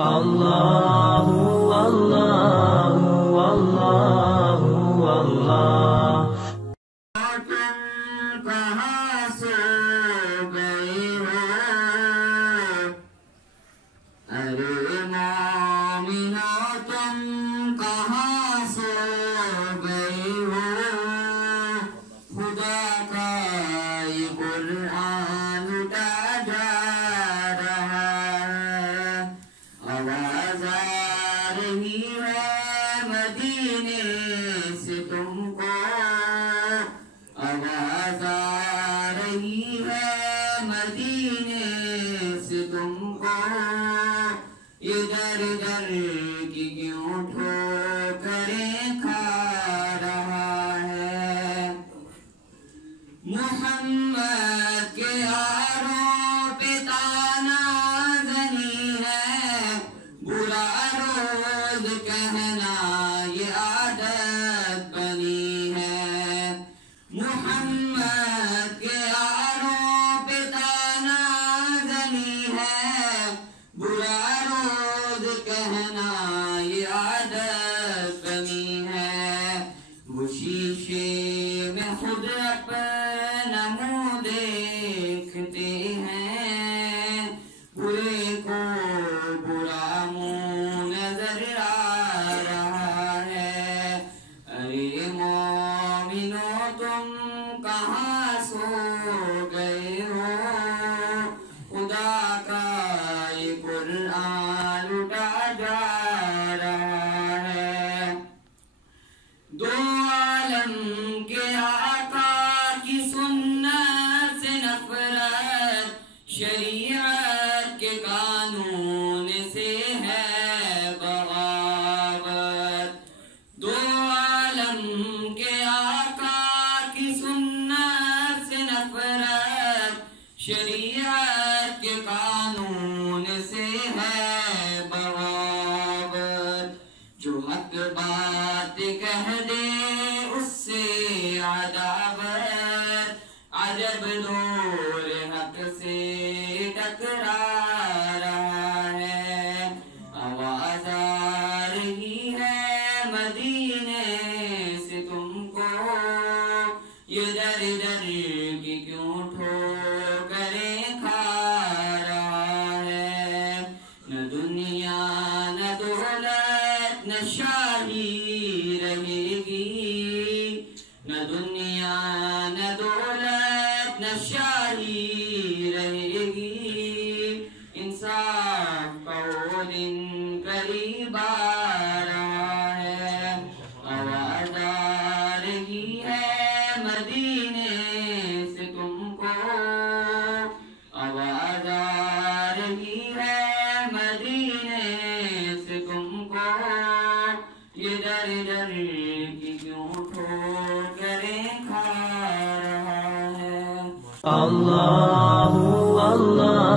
اللہ اللہ اللہ اللہ۔ تم کہاں سو گئے ہو، ارے مومنو تم کہاں سو گئے ہو، خدا کا یہ قرآن اٹھا جا رہا ہے، آواز آ رہی ہے مدینے سے تم کو، آواز آ رہی ہے مدینے سے تم کو، ادھر ادھر کی کیوں ٹھوکریں کھا رہا ہے، محمد کے یاروں پہ تانا زنی ہے، برا روز کہنا یہ عادت بنی ہے، محمد کے یاروں پہ تانا زنی ہے، برا روز کہنا یہ عادت بنی ہے، وہ شیشے میں خود اپنا منہ دیکھتے ہیں، برے کو برا منہ نظر آ رہا ہے، ارے مومنو تم کہاں سو گئے ہو، خدا کا یہ قرآن لٹا جا رہا ہے، دو عالم کے آقا کی سنت سے نفرت، شریعت کے قانون سے ہے بغاوت، دو عالم کے آقا کی سنت سے نفرت، شریعت کے قانون سے ہے بغاوت، جو حق بات کہہ دے اس سے عداوت، عجب دور حق سے ٹکرا رہا ہے، آواز آ رہی ہے مدینے سے تم کو، یہ در در کی کیوں ٹھوکریں کھا رہا ہے، نہ دنیا نہ دولت نہ شاہی رہے گی، نہ دنیا نہ دولت نہ شاہی رہے گی، انصاف کا وہ دن قریب آ رہا ہے، آواز آ رہی ہے مدینے سے تم کو، آواز آ رہی ہے مدینے سے تم کو، یہ در در کی کیوں ٹھوکریں کھا رہا ہے، اللہ اللہ